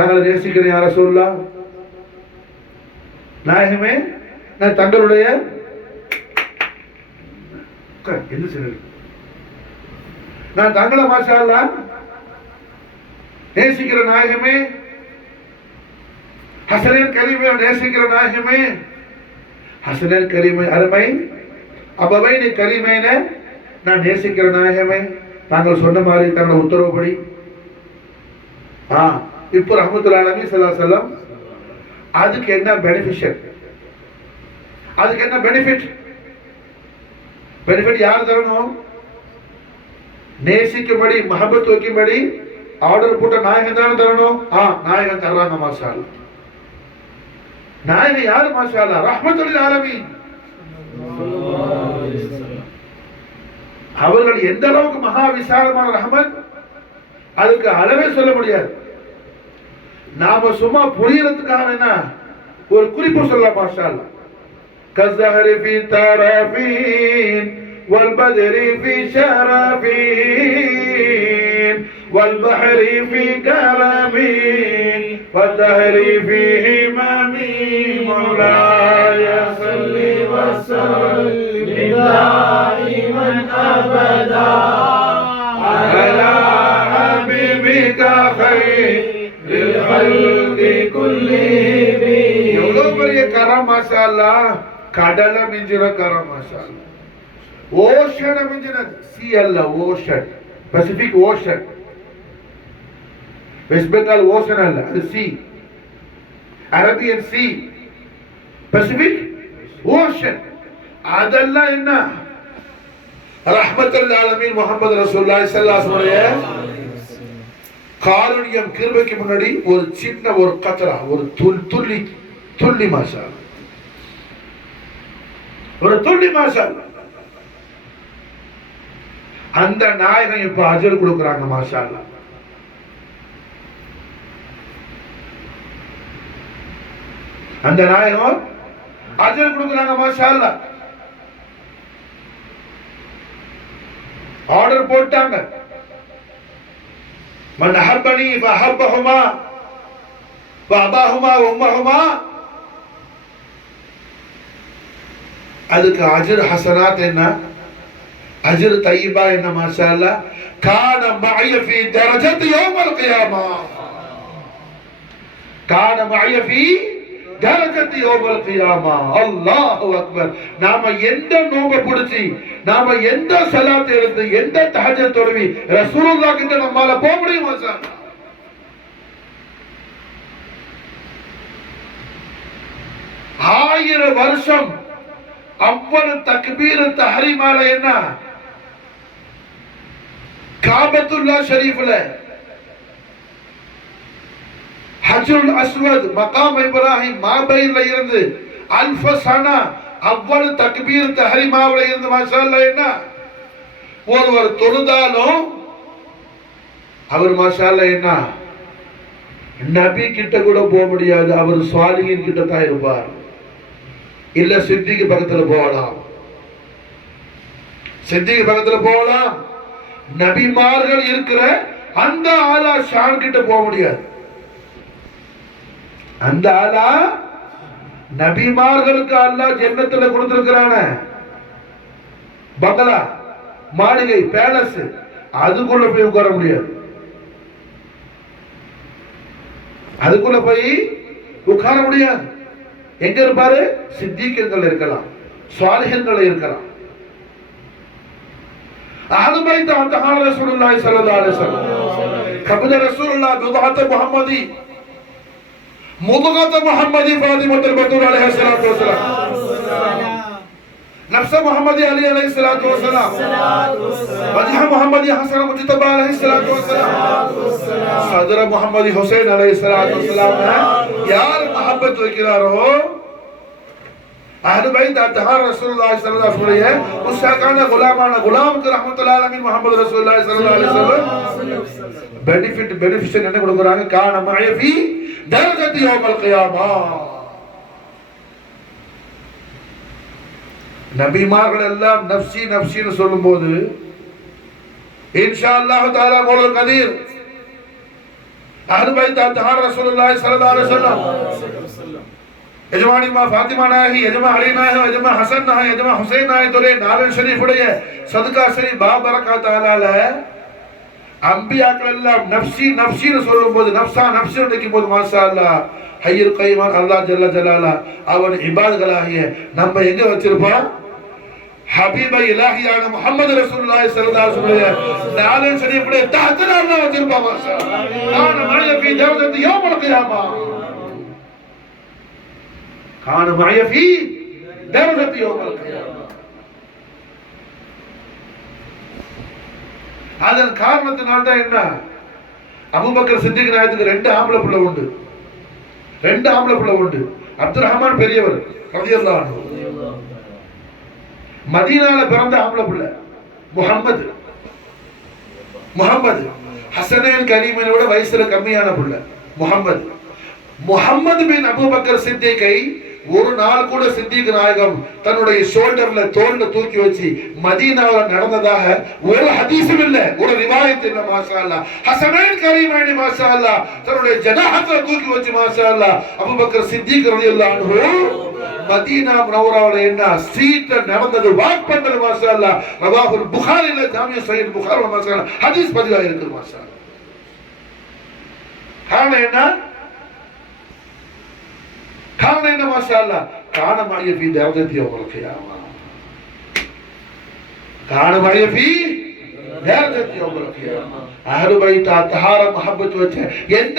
தாங்களை நேசிக்கிறேன் யார சொல்லலாம் நாயகமே, நான் தங்களுடைய என்ன சொல்றது, நான் தங்களை மாஷா அல்லாஹ் நேசிக்கிற நாயகமே, ஹசனேன் கரீமை நேசிக்கிற நாயகமே, ஹசனேன் கரீமை அருமை அபவைனி கரீமைன நான் நேசிக்கிற நாயகமே, தாங்கள் சொன்ன மாதிரி தங்கள் உத்தரவுப்படி இப்போ ரஹ்மத்துல்லாஹி அலைஹி ஸல்லல்லாஹு அலைஹி வஸல்லம் அதுக்கு என்ன பெனிஃபிஷியல், அதுக்கு என்ன பெனிஃபிட், பெனிஃபிட் யார் தரணும்? நேசிக்கும்படி மஹபத் வைக்கும்படி ஆர்டர் போட்ட நாயகன் தானே தரணும். நாயகன் தர்றாங்க மாஷா அல்லாஹ். நாயகன் யாரு மாஷா அல்லாஹ்? ரஹ்மத்துல் ஆலமீன். அவர்கள் எந்த அளவுக்கு மகா விசாலமான ரஹ்மத், அதுக்கு அளவே சொல்ல முடியாது. நாம சும்மா புரியறதுக்காக என்ன ஒரு குறிப்பு சொல்லலாம் மாஷா அல்லாஹ். கஸ்ஸஹரி ஃபீ தரஃபீன் வல் பத்ரி ஃபீ ஷரஃபீன் வல் பஹரி ஃபீ கரமீன் வத்தஹரி ஃபீ ஹிமமி மௌலாய ஸல்லி வஸல்லிம் தாயிமன் அபதா அலா ஹபீபிகா கைர் எவ்வளவு பெரிய கரம் மாஷா அல்லாஹ். கடல மிஞ்சின கரம் மாஷா அல்லாஹ். ஓஷன் மிஞ்சினது. சி அல்ல, ocean, Pacific ocean. West Bengal ocean அல்ல, அது C, Arabian C, Pacific ocean. அதெல்லாம் என்ன? ரஹ்மத்துல் ஆலமீன் முஹம்மது ரசூலுல்லாஹி ஸல்லல்லாஹு அலைஹி வஸல்லம் காருண்யம் கிருபைக்கு முன்னாடி ஒரு சின்ன ஒரு கத்ரா, ஒரு துள்ளி துள்ளி மாஷா, ஒரு துள்ளி மாஷா. அந்த நாயகம் இப்ப அஜர் கொடுக்கறாங்க மாஷா அல்லாஹ். அந்த நாயகம் அஜர் கொடுக்கறாங்க மாஷா அல்லாஹ். ஆர்டர் போட்டாங்க. من أحبني فأحبهما وأباهما وأمهما. அதுக்கு அஜர் ஹசனாத் என்ன, அஜர் தையிபா என்ன மாஷா அல்லாஹ். கான மஅய ஃபீ தரஜத் யௌமல் கியாமா, கான மஅய ஃபீ தரஜத் யௌமல் கியாமா. அல்லாஹு அக்பர். நாம எந்த நோம்ப பிடிச்சி, நாம எந்த ஸலாத் எடுத்து, எந்த தஹஜ்ஜத் தொழுவி ரசூலுல்லாஹ் கிட்ட நம்மால போக முடியும் மாஷா அல்லாஹ். ஆயிரம் வருஷம் அவ்வளவு தக்பீர் தஹரீமால என்ன காபத்துல்லாஹ் ஷரீஃப்ல ஹஜ்ருல் அஸ்வத் மகாம் இப்ராஹிம் மாபையில இருந்து அல்ஃப சனா அவ்வளவு தக்பீர் தஹரீமாவுல இருந்து மாஷா அல்லாஹ் என்ன ஒருவர் தொழுதாலும் அவர் மாஷா அல்லாஹ் என்ன நபி கிட்ட கூட போக முடியாது, அவர் சாலிஹீன் கிட்ட தான் இருப்பார். இல்ல சித்திக்கு பக்கத்துல போகலாம், சித்திக்கு பக்கத்துல போகலாம். நபிமார்கள் இருக்கிற அந்த ஆளா ஷான் கிட்ட போக முடியாது. அந்த ஆளா நபிமார்களுக்கு அல்லாஹ் ஜன்னத்துல கொடுத்திருக்கிறான பங்களா, மாளிகை, பேலஸ், அதுக்குள்ள போய் உட்கார முடியாது. அதுக்குள்ள போய் உட்கார முடியாது. எங்க இருப்பாரு? சித்திகங்கள் இருக்கலாம், சாலிஹீன்கள் இருக்கலாம். அஹ்லு பைத் அன்ஹா ரசூலுல்லாஹி ஸல்லல்லாஹு அலைஹி வஸல்லம் கபத ரசூலுல்லாஹ் பிதுஅத் முஹம்மதி முதுகத் முஹம்மதி ஃபாத்திமத்துல் பத்தூல் அலைஹிஸ்ஸலாத்து வஸலாம் நஃப்ஸ முஹம்மதி அலி அலைஹிஸ்ஸலாத்து வஸலாம் வஜ்ஹ முஹம்மதி ஹஸன் முஜ்தபா அலைஹிஸ்ஸலாத்து வஸலாம் சதர முஹம்மதி ஹுசைன் அலைஹிஸ்ஸலாத்து வஸலாம் யார் மஹப்பத் வைக்கிறாரோ अहल बैत अतहार रसूलुल्लाह सल्लल्लाहु अलैहि वसल्लम उसका कहना गुलामाना गुलाम के रहमतुल्लाह अलमीन मोहम्मद रसूलुल्लाह सल्लल्लाहु अलैहि वसल्लम बेनिफिट என்ன கொடுக்கறாங்க? கான மஅய ஃபீ தரஜத்தி யௌமல் கியாமா. நபிமார்கள் எல்லாம் நஃப்ஸி நஃப்ஸின்னு சொல்லும்போது இன்ஷா அல்லாஹ் தஆலா மௌலா கதீர் அஹ்லு பைத் அத்ஹார் ரசூலுல்லாஹி ஸல்லல்லாஹு அலைஹி வஸல்லம் எஜமானி மா ஃபாத்திமா நாயகி, எஜமா அலி நாயகி, எஜமா ஹசன் நாயகி, எஜமா ஹுசைன் நாயகத்துடைய நாலன் ஷரீஃபுடைய சதகா ஷரீஃப் பாபரகாத்தாலால அம்பியாக்கள் எல்லாம் நஃப்ஸி நஃப்ஸின்னு சொல்லும்போது நஃப்ஸா நஃப்ஸி நினைக்கும் போது மாஷா அல்லாஹ் ஹய்யுல் கய்யூம் அல்லாஹ் ஜல்ல ஜலாலா அவன் இபாதுகளாகிய நம்ம எங்க வச்சிருப்போம்? ஹபீப இலாஹியான முஹம்மது ரசூலுல்லாஹி ஸல்லல்லாஹு அலைஹி வஸல்லம் நாலன் ஷரீஃபுடைய தஹ்தலால வச்சிருப்போம் மாஷா அல்லாஹ். கான மஅய ஃபீ தர்ஜத்தி யௌமல் கியாமா, கான மஅய ஃபீ தர்ஜத்தி யௌமல் கியாமா. அதன் காரணத்தினால தான் என்ன, அபூபக்கர் சித்திக் நாயகத்துக்கு ரெண்டு ஆம்பளை பிள்ளை உண்டு. அப்துல் ரஹ்மான் பெரியவர் ரலியல்லாஹு அன்ஹு. மதீனால பிறந்த ஆம்பளை பிள்ளை முஹம்மது. ஹசனைன் கரீமினை விட வயசுல கம்மியான பிள்ளை முஹம்மது பின் அபூபக்கர் சித்திகை ஒரு நாள் கூட சித்திக் நாயகம் தன்னுடைய ஷோல்டர்ல தோல்ல தூக்கி வச்சு மதீனாவில் நடந்ததாக ஒரு ஹதீஸும் இல்ல, ஒரு ரிவாயத் இல்ல மாஷா அல்லாஹ். ஹசனைன் கரீமைனி மாஷா அல்லாஹ் தன்னுடைய ஜனாஹத்தை தூக்கி வச்சு மாஷா அல்லாஹ் அபூபக்கர் சித்திக் ரலியல்லாஹு அன்ஹு மதீனா முனவராவுல என்ன ஸ்ட்ரீட்ல நடந்தது, வாக் பண்ணது மாஷா அல்லாஹ். ரவாஹுல் புகாரில ஜாமிஉ ஸஹீஹ் புகாரி மாஷா அல்லாஹ் ஹதீஸ் பதிவா இருக்கு மாஷா அல்லாஹ். காரணம் என்ன மாஷா அல்லாஹ்? கான மஅய ஃபீ தர்ஜத்தி யௌமல் கியாமா, கான மஅய ஃபீ தர்ஜத்தி யௌமல் கியாமா. அஹ்லு பைத் அத்ஹார முஹப்பத் வச்ச எந்த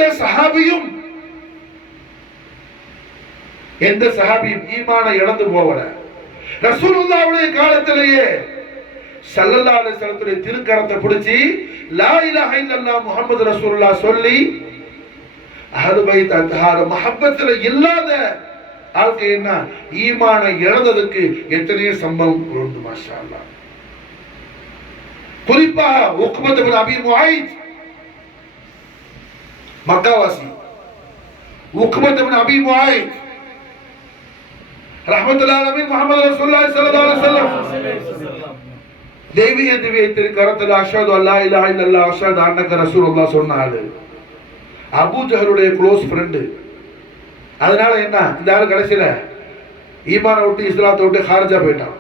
சஹாபியும் ஈமானை இழந்து போவல. ரசூலுல்லாஹ்வுடைய காலத்திலேயே ஸல்லல்லாஹு அலைஹி வஸல்லம் திருக்கரத்தை பிடிச்சி லா இலாஹ இல்லல்லாஹ் முஹம்மது ரசூலுல்லாஹ் சொல்லி அஹ்லு பைத் அத்ஹார முஹப்பத்துல இல்லாத ஆளுக்கு என்ன ஈமானை இழந்ததுக்கு எத்தனையோ சம்பவம் உண்டு மாஷா அல்லாஹ். குறிப்பாக உக்பத் இப்னு அபீ முஐத் மக்காவாசி, உக்பத் இப்னு அபீ முஐத் ரஹ்மத்துல்லாஹி அலைஹி முஹம்மது ரசூலுல்லாஹி ஸல்லல்லாஹு அலைஹி வஸல்லம் தெய்வீக திவ்ய திருக்கரத்தில் அஷ்ஹது அல்லா இலாஹ இல்லல்லாஹ் அஷ்ஹது அன்னக ரசூலுல்லாஹ் சொன்னாரு. அபூ ஜஹலுடைய க்ளோஸ் ஃப்ரெண்டு. அதனால என்ன, இந்த ஆளு கடைசியில ஈமானை விட்டு இஸ்லாத்தை விட்டு ஹாரிஜா போயிட்டான்.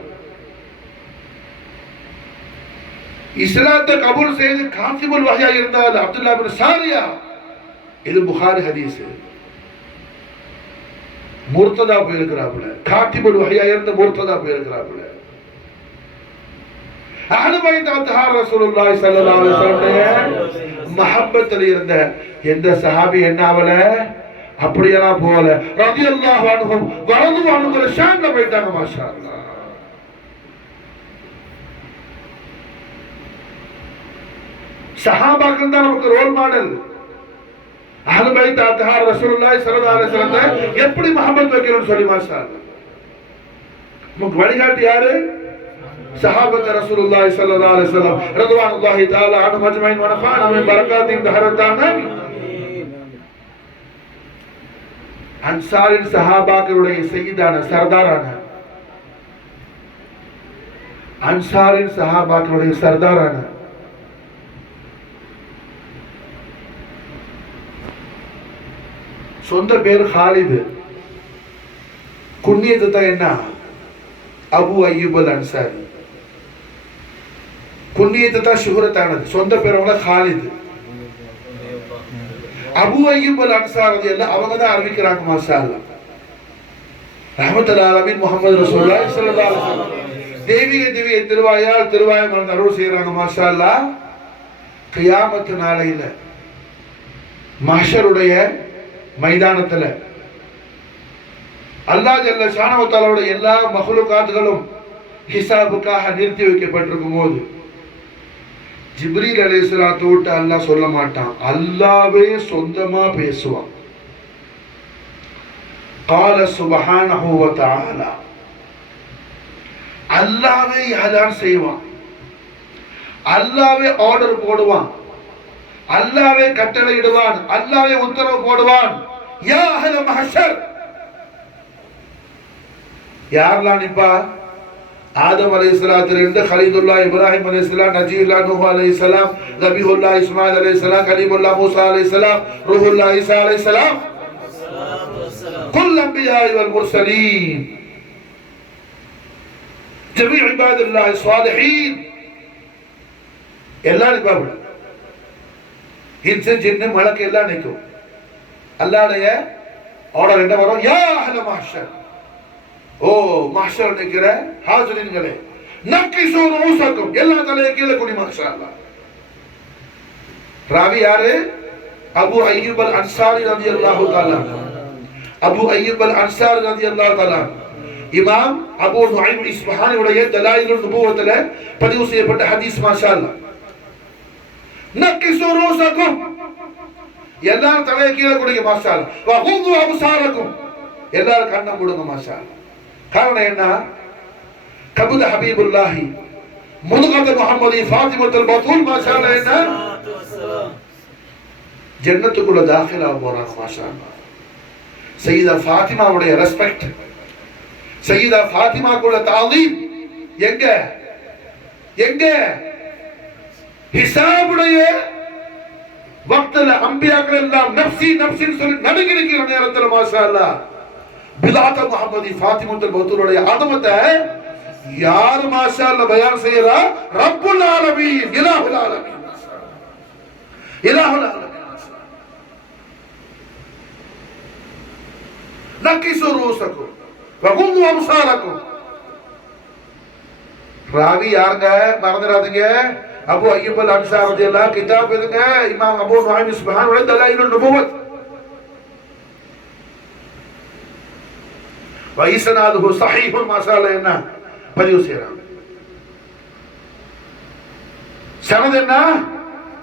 இஸ்லாத்தை கபூல் செய்து காத்திபுல் வஹ்யா இருந்தால் அப்துல்லா இப்னு சாரியா, இது புகாரி ஹதீஸ். முர்த்ததா போயிருக்கிறாப்புல, காத்திபுல் வஹ்யா இருந்த முர்த்ததா போயிருக்கிறாப்புல. அஹ்லு பைத் அத்ஹார் ரசூலுல்லாஹி ஸல்லல்லாஹு அலைஹி வஸல்லம் மஹப்பத்தில் இருந்த எந்த சஹாபி என்ன ஆவல, அப்படியெல்லாம் போல ரலியல்லாஹு அன்ஹும் வரது அன்ஹுங்கிற ஷான்ல போயிட்டாங்க மாஷா அல்லாஹ். சஹாபாக்கள் தான் நமக்கு ரோல் மாடல். அஹ்லு பைத் அத்ஹார் ரசூலுல்லாஹி ஸல்லல்லாஹு அலைஹி வஸல்லம் எப்படி மஹப்பத் வைக்கணும்னு சொல்லி மாஷா அல்லாஹ் நமக்கு வழிகாட்டி யாரு? சஹாபத் ரசூலுல்லாஹி ஸல்லல்லாஹு அலைஹி வஸல்லம் ரضوانுல்லாஹி தஆலா அன்ஹும் அஜ்மஈன் வ நஃபஅனா மின் பரகாத்திஹிம் தஹரத்தானா. அன்சாரின் சஹாபாக்களுடைய சையீதான சர்தாரான சொந்த பேர் ஹாலித், குன்னியத்து தான் என்ன அபு அய்யூப் அல் அன்சாரி. குன்னியத்து தான் ஷுஹரத்தானது, சொந்த பேர் அவங்க ஹாலித். அபு அய்யூப் அல் அன்சாரி ரலியல்லாஹு அவங்க தான் அறிவிக்கிறாங்க மாஷா அல்லாஹ். ரஹ்மத்துல் ஆலமீன் முஹம்மது ரசூலுல்லாஹி ஸல்லல்லாஹு அலைஹி வஸல்லம் தெய்வீக திவ்ய திருவாயால் அருள் செய்யறாங்க மாஷா அல்லாஹ். கியாமத் நாளையில மஹ்ஷருடைய மைதானத்துல அல்லாஹ் ஜல்ல ஷானஹு வ தஆலாவுடைய எல்லா மக்லூகாத்துகளும் ஹிசாபுக்காக நிறுத்தி வைக்கப்பட்டிருக்கும் போது ஜிப்ரீல் அலைஹிஸ்ஸலாத்து விட்டு அல்லாஹ் சொல்ல மாட்டான், அல்லாஹ்வே சொந்தமா பேசுவான். قال سبحانه وتعالى அல்லாஹ்வே யாதான் செய்வான், அல்லாஹ்வே ஆர்டர் போடுவான், அல்லாஹ்வே கட்டளை இடுவான், அல்லாஹ்வே உத்தரவு போடுவான். யா அஹ்ல மஹ்ஷர், யாரெல்லாம் நிப்பா? ஆதம் அலைஹிஸ்ஸலாத்திலிருந்து கலீலுல்லா இப்ராஹிம் அலைஹிஸ்ஸலாம், நஜீயுல்லா நூஹ் அலைஹிஸ்ஸலாம், நபியுல்லா இஸ்மாயில் அலைஹிஸ்ஸலாம், கலீமுல்லா மூசா அலைஹிஸ்ஸலாம், ரூஹுல்லா ஈசா அலைஹிஸ்ஸலாம், குல் அன்பியாஇ வல் முர்சலீன், ஜமீஉ இபாதில்லாஹி ஸாலிஹீன், எல்லாம் நிப்பாங்க. இன்சு ஜின்னு மலக்கு எல்லாம் நிற்கும். அல்லாஹ்வுடைய ஆர்டர் என்ன வரும்? யா அஹ்ல மஹ்ஷர், ஓ மஹ்ஷர் நிக்கிற ஹாஜிரீன்களே, நக்கிசு ரூஸக்கும், எல்லா தலையை கீழே குனி. மாஷா அல்லாஹ். ராவி யாரு? அபு அய்யூப் அல் அன்சாரி ரலியல்லாஹு தஆலா. அபு அய்யூப் அல் அன்சாரி ரலியல்லாஹு தஆலா இமாம் அபு நுஐம் இஸ்பஹானி உடைய தலாயிலுன் நுபுவத்துல பதிவு செய்யப்பட்ட ஹதீஸ். மாஷா அல்லாஹ். நக்கிசு ரூஸக்கும், எல்லாரும் தலையை கீழே குனிங்க. மாஷா அல்லாஹ். வகுது அப்சாரக்கும், எல்லாரும் கண்ணை மூடுங்க. மாஷா அல்லாஹ். காரணம் என்ன? கபுத ஹபீபுல்லாஹி முதுகத முஹம்மதி ஃபாத்திமத்துல் பத்தூல். மாஷா அல்லாஹ். என்ன ஜன்னத்துக்குள்ள தாখিল ஆக போறாங்க. மாஷா அல்லாஹ். சையதா ஃபாத்திமாவுடைய ரெஸ்பெக்ட், சையதா ஃபாத்திமாக்குள்ள தாலீம் எங்க எங்க? ஹிசாபுடைய வக்தல அம்பியாக்கள் எல்லாம் நஃப்ஸி நஃப்ஸின்னு சொல்லி நடுங்கி நிக்கிற நேரத்துல மாஷா அல்லாஹ் பிலாத முஹம்மதி ஃபாத்திமத்துல் பத்தூலுடைய ஆதமத்தை யார் மாஷா அல்லாஹ் பயான் செய்யறா? ரப்புல் ஆலமீன், இலாஹுல் ஆலமீன், இலாஹுல் ஆலமீன். நக்கிசு ரூஸக்கும் வகுது அப்சாரக்கும். ராவி யாருங்க? மறந்துடாதீங்க. அபு அய்யூப் அல் அன்சாரி ரலியல்லாஹு கிதாப் எதுங்க? இமாம் அபு நுஐம் இஸ்பஹானி தலாயிலுன் நுபுவத். வைஸ்னாதுஹு ஸஹீஹுன். மாஷா அல்லாஹ். என்ன பதிவு செய்றாங்க? சனத் என்ன?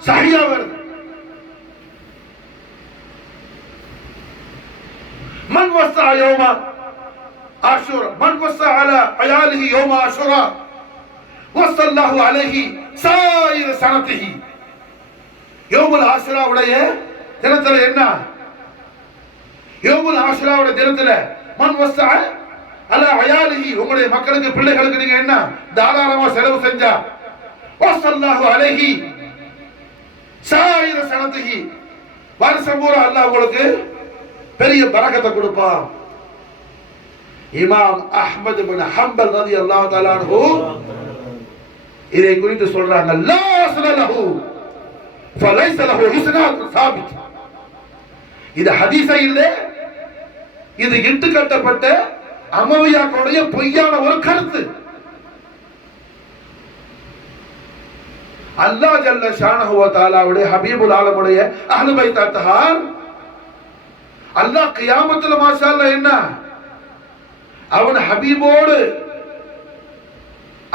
சஹீஹா வருது. மன் வஸா யௌம ஆஷூரா, மன் வஸா அலா அயாலிஹி யௌம ஆஷூரா வஸல்லல்லாஹு அலைஹி சாயிர சனதிஹி. யௌமுல் ஆஷூராவுடைய தினத்துல என்ன? யௌமுல் ஆஷூராவுடைய தினத்துல மன் வஸா அலா அயாலிஹி, உங்களுடைய மக்களுக்கு பிள்ளைகளுக்கு நீங்க என்ன தாராளமா செலவு செஞ்சா, வஸல்லல்லாஹு அலைஹி சாயிர சனதிஹி, வருஷம் பூரா அல்லாஹ் உங்களுக்கு பெரிய பரக்கத்தை கொடுப்பான். இமாம் அஹ்மத் இப்னு ஹம்பல் ரலியல்லாஹு தஆலா அன்ஹு இதை குறித்து சொல்றாங்க. லா அஸ்லலஹு ஃபலைஸ லஹு இஸ்னாத் சாபித். இது ஹதீஸா இல்ல, இது இட்டு கட்டப்பட்ட அமவியாக்களுடைய பொய்யான ஒரு கருத்து. அல்லாஹ் ஜல்ல ஷானஹு வ தஆலாவுடைய ஹபீபுல் ஆலமுடைய அஹ்லு பைத் அத்ஹார் அல்லாஹ் கியாமத்துல மாஷா அல்லாஹ் என்ன அவன் ஹபீபோடு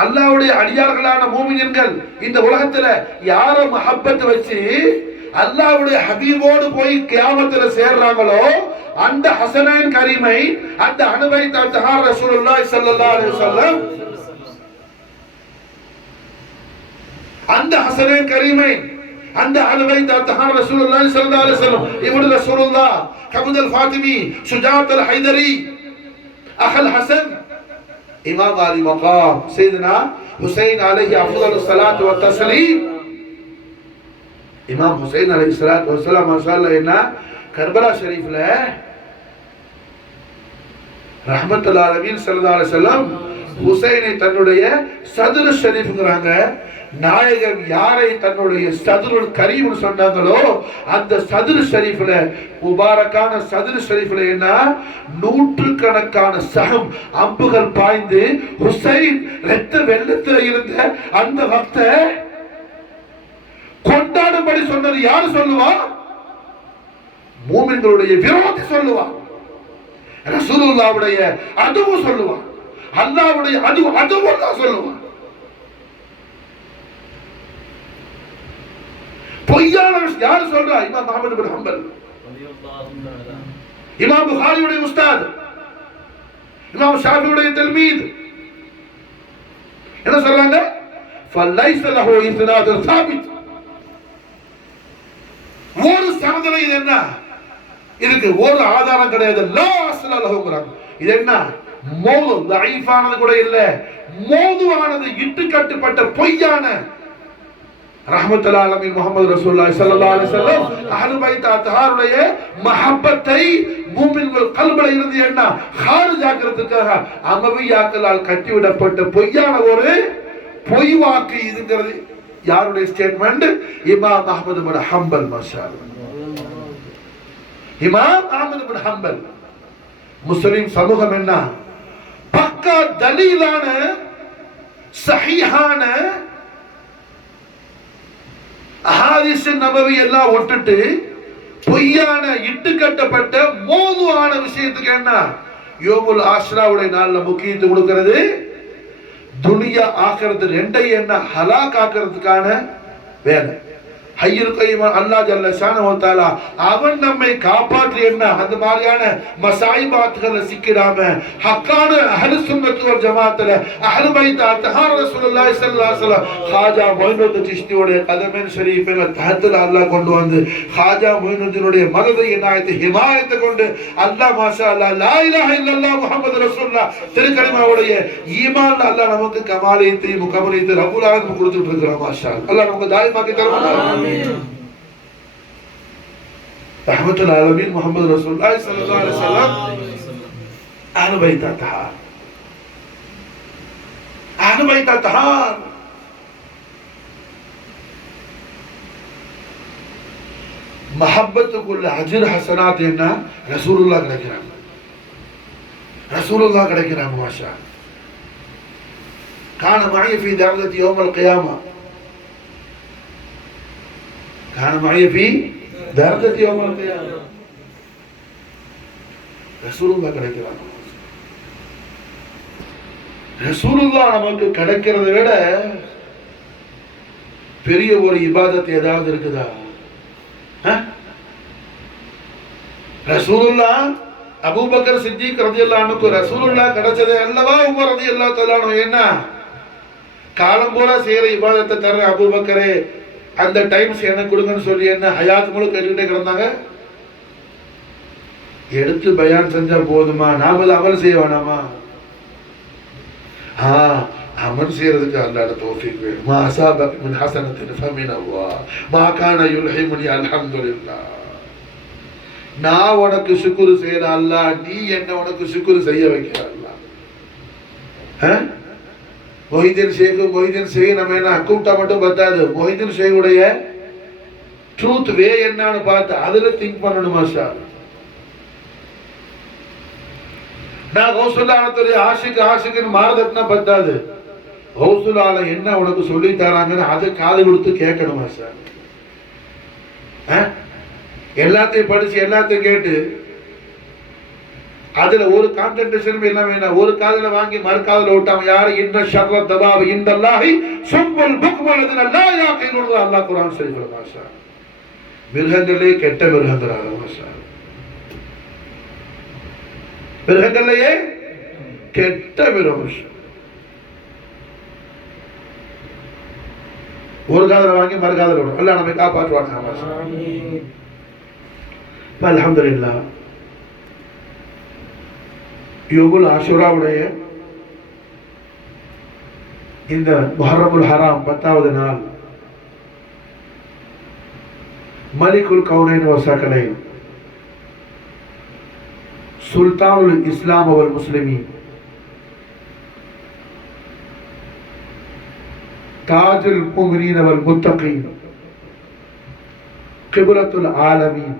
அல்லாஹ்வுடைய அடியார்களான மூமின்கள் இந்த உலகத்துல யார மஹப்பத் வச்சு அல்லாஹ்வுடைய ஹபீபோடு போய் கியாமத்துல சேர்றாங்களோ அந்த ஹஸனைன் கரீமை, அந்த அஹ்லுபைத் அத்ஹார் ரசூலுல்லாஹி ஸல்லல்லாஹு அலைஹி வஸல்லம், அந்த ஹஸனைன் கரீமை, அந்த அஹ்லுபைத் அத்ஹார் ரசூலுல்லாஹி ஸல்லல்லாஹு அலைஹி வஸல்லம், இப்னு ரசூலுல்லாஹ் கபுத் அல் ஃபாத்திமி, சுஜாத் அல் ஹைதரி, அஹல் ஹசன், இமாம் அலி மகாம் சையதுனா ஹுசைன் அலைஹி அஃதலுஸ் ஸலாத்து வத் தஸ்லீம். இமாம் ஹுசைன் அலைஹி ஸலாத்து வஸ் ஸலாம் மாஷா அல்லாஹ் என்ன கர்பலா ஷரீஃப்ல ரஹ்மத்துல் ஆலமீன் ஸல்லல்லாஹு அலைஹி வஸல்லம் ஹுசைனை தன்னுடைய சதுரு ஷரீஃப்ங்கறாங்க. நாயகன் யாரை தன்னுடைய சதுருல் கரீம்னு சொன்னாங்களோ அந்த சதுரு ஷரீஃப்ல, முபாரக்கான சதுரு ஷரீஃப்ல என்ன நூற்றுக்கணக்கான சகம் அம்புகள் பாய்ந்து ஹுசைன் இரத்த வெள்ளத்துல இருந்த அந்த வக்த கொண்டாடும்படி சொன்னது யாரு சொல்லுவா? மூமின்களுடைய விரோதி சொல்லுவா. ரசூலுல்லாஹ்வுடைய அதுவும் சொல்லுவா. அல்லாஹ்வுடைய அதுவும் தான் சொல்லுவா. பொய்யான யாரு சொல்றா? இமாம் அஹ்மத் இப்னு ஹம்பல், இமாம் புகாரியுடைய உஸ்தாத், இமாம் ஷாஃபியுடைய தல்மீத் என்ன சொல்றாங்க? ஃபலைஸ லஹு இஸ்னாது சாபித். ஒரு சனதுல இது என்ன? இதுக்கு ஒரு ஆதாரம் கிடையாது. லா அஸ்ல லஹுங்கறாங்க. இது என்ன? மௌது லைஃபானது கூட இல்ல, மௌதுவானது இட்டு கட்டுப்பட்ட பொய்யான ரஹ்மத்துல் ஆலமீன் முஹம்மது ரசூலுல்லாஹி ஸல்லல்லாஹு அலைஹி வஸல்லம் அஹ்லு பைத் அத்ஹாருடைய மஹப்பத்தை மூமின்கள் கல்புல இருந்து என்ன ஹாரிஜ் ஆக்குறதுக்காக அமவியாக்களால் கட்டிவிடப்பட்ட பொய்யான ஒரு பொய் வாக்கு இதுங்கிறது யாருடைய ஸ்டேட்மெண்ட்? இமாம் அஹ்மத் பின் ஹம்பல். மாஷாஅல்லாஹ், இமாம் அஹ்மத் பின் ஹம்பல். முஸ்லிம் சமூகம் என்ன பக்கா தலீலான சஹீஹான அஹாதீஸ் நபவி எல்லாம் ஒட்டுட்டு பொய்யான இட்டு கட்டப்பட்ட மோதுவான விஷயத்துக்கு என்ன யோமுல் ஆஷ்ராவுடைய நாள்ல முக்கியத்துவம் கொடுக்கிறது. துனியா ஆக்கிறது ரெண்டையும் என்ன ஹலாக் ஆக்கிறதுக்கான வேலை. ஹய்யுல் கய்யூம் அல்லாஹ் ஜல்ல ஷானஹு வ தஆலா அவன் நம்மை காப்பாற்றி என்ன அந்த மாதிரியான மசாயிபாத்துகளை சிக்கிடாம ஹக்கான அஹ்லு சுன்னத் வல் ஜமாஅத்துல அஹ்லு பைத் அத்ஹார் ரசூலுல்லாஹி ஸல்லல்லாஹு அலைஹி வஸல்லம் ஹாஜா மொய்னுத்தீன் சிஷ்தியோட கதமன் ஷரீஃபில தஹத்துல அல்லாஹ் கொண்டு வந்து ஹாஜா மொய்னுத்தீனுடைய மததை இனாயத்தை ஹிமாயத்தை கொண்டு அல்லாஹ் மாஷா அல்லாஹ் லா இலாஹ இல்லல்லாஹ் முஹம்மது ரசூலுல்லாஹ் திருக்கலிமாவுடைய ஈமான்ல அல்லாஹ் நமக்கு கமாலியத்தை முகமலியத்தை ரப்பல் ஆலமீன் கொடுத்துட்டு இருக்கிறான். மாஷா அல்லாஹ் நமக்கு தாயிமாக்கி தருவான். ரஹ்மத்துல் ஆலமீன் முஹம்மது ரசூலுல்லாஹி ஸல்லல்லாஹு அலைஹி வஸல்லம் அஹ்லு பைத் அத்ஹார், அஹ்லு பைத் அத்ஹார் மஹப்பத்துக்குள்ள அஜ்ர் ஹஸனாத் என்ன ரசூலுல்லாஹ் கிடைக்கிறாங்க, ரசூலுல்லாஹ் கிடைக்கிறாங்க. மாஷா கான மஇ ஃபீ தர்ஜத்தி யௌமல் கியாமா, கான மஇ ஃபீ தர்ஜத்தி யௌமல் கியாமா, ரசூலுல்லாஹ் கிடைக்கிறாங்க. ரசூலுல்லாஹ் நமக்கு கிடைக்கிறதை விட பெரிய ஒரு இபாதத் ஏதாவது இருக்குதா? ரசூலுல்லாஹ் அபூபக்கர் சித்திக் ரலியல்லாஹு அன்ஹு ரசூலுல்லாஹ் கிடைச்சதே அல்லவா உமர் ரலியல்லாஹு தஆலா அன்ஹு என்ன காலம் பூரா செய்யற இபாதத்தை தர அபூபக்கரே அந்த டைம்ஸ் எனக்கு கொடுங்கன்னு சொல்லி என்ன ஹயாத் முழு கேட்டுக்கிட்டே கிடந்தாங்க. எடுத்து பயான் செஞ்சா போதுமா, நாம அமல் செய்ய வேணாமா? அமல் செய்யறதுக்கு அல்லாஹ் தௌஃபீக் வேணும். மா அஸாபக மின் ஹஸனத்தின் ஃபமின் அல்லாஹ் மா கான யுல்ஹிமுனி அல்ஹம்துலில்லாஹ். நான் உனக்கு சுக்ர் செய்யற அல்லாஹ், நீ என்ன உனக்கு சுக்ர் செய்ய வைக்கிற அல்லாஹ். மொஹிதீன் ஷேக் நம்ம என்ன கூப்பிட்டா மட்டும் பத்தாது. மொஹிதீன் ஷேக்குடைய ட்ரூத் வே என்னன்னு பார்த்து அதுல திங்க் பண்ணணுமா சார்? நான் கௌசுல் ஆலத்துடைய ஆஷிக்குன்னு மாறுதட்னா பத்தாது. கௌசுல் ஆலம் என்ன உனக்கு சொல்லி தராங்கன்னு அதை காது கொடுத்து கேட்கணுமா சார்? எல்லாத்தையும் படிச்சு எல்லாத்தையும் கேட்டு அதுல ஒரு கான்சென்ட்ரேஷன் என்ன வேணும், ஒரு காதுல வாங்கி மறு காதுல விட்டாம யாரு இன்ன ஷர்ர தபாபி இன்தல்லாஹி சும்முல் புக்மலதுன லா யாகிலுன் அல்லாஹ் குர்ஆன் ஷரீஃப்ல. மாஷா மிருகங்களே கெட்ட மிருகங்களாக, மாஷா மிருகங்களே கெட்ட மிருகம். ஒரு காதுல வாங்கி மறு காதுல விடும். அல்லாஹ் நம்மை காப்பாற்றுவாங்க. மாஷா அல்ஹம்துலில்லாஹ். யோமுல் ஆஷுராவுடைய இந்த முஹர்ரமுல் ஹராம் 10வது நாள் மலிகுல் கௌனைன் வ ஸகலைன் சுல்தானுல் இஸ்லாம் வல் முஸ்லிமீன் தாஜுல் முஃமினீன் வல் முத்தகீன் கிப்லத்துல் ஆலமீன்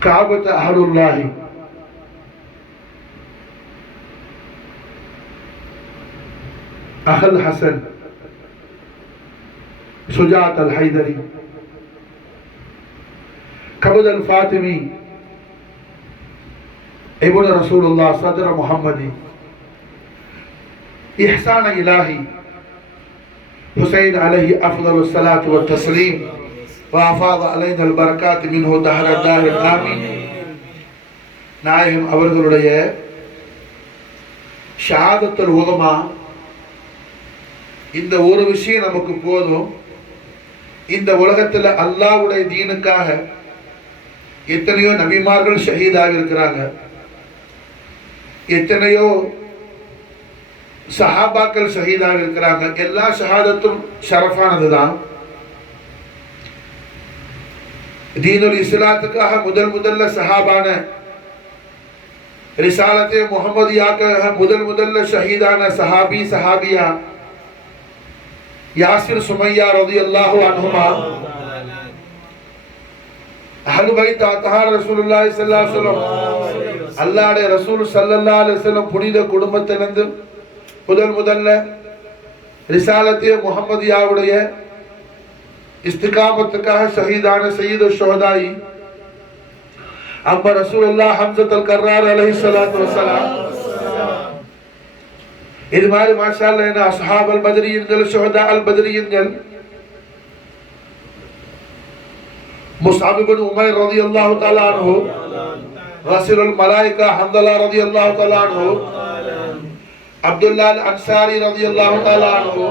كعبة أهل الله أخ الحسن شجاعة الحيدري كبد الفاطمي ابن رسول الله صدر محمدي إحسان إلهي حسين عليه أفضل الصلاة والتسليم وافاض علينا البركات منه دهر الداهر آمين. நாயகம் அவர்களுடைய ஷஹாதத்துல் உலமா இந்த ஒரு விஷயம் நமக்கு போதும். இந்த உலகத்துல அல்லாஹ்வுடைய தீனுக்காக எத்தனையோ நபிமார்கள் ஷஹீதாக இருக்கிறாங்க, எத்தனையோ சஹாபாக்கள் ஷஹீதாக இருக்கிறாங்க. எல்லா ஷஹாதத்தும் ஷரஃபானதுதான். தீனுல் இஸ்லாத்துக்காக முதல்ல சஹாபான ரிசாலத்தே முஹம்மதியாக்காக முதல்ல ஷஹீதான சஹாபி சஹாபியா யாசிர் சுமையா ரலியல்லாஹு அன்ஹுமா, அஹ்லு பைத் அத்ஹார் ரசூலுல்லாஹி ஸல்லல்லாஹு அலைஹி வஸல்லம், அல்லாஹ்வுடைய ரசூல் ஸல்லல்லாஹு அலைஹி வஸல்லம் புனித குடும்பத்திலிருந்து முதல்ல ரிசாலத்தே முஹம்மதியாவுடைய இஸ்திகாமத்துக்காக ஷஹீதான சய்யிது ஷுஹதாயி அம்மா ரசூலுல்லாஹ் ஹம்ஸத்துல் கர்ரார் அலைஹிஸ்ஸலாத்து வஸ்ஸலாம். இது மாதிரி மாஷா அல்லாஹ் என்ன அஸ்ஹாபுல் பத்ரியன்கள், ஷுஹதா அல் பத்ரியன்கள், முஸ்அப் இப்னு உமைர் ரலியல்லாஹு தஆலா அன்ஹு, ரசூலுல் மலாயிகா ஹம்தலா ரலியல்லாஹு தஆலா அன்ஹு, அப்துல்லா அல் அன்சாரி ரலியல்லாஹு தஆலா அன்ஹு,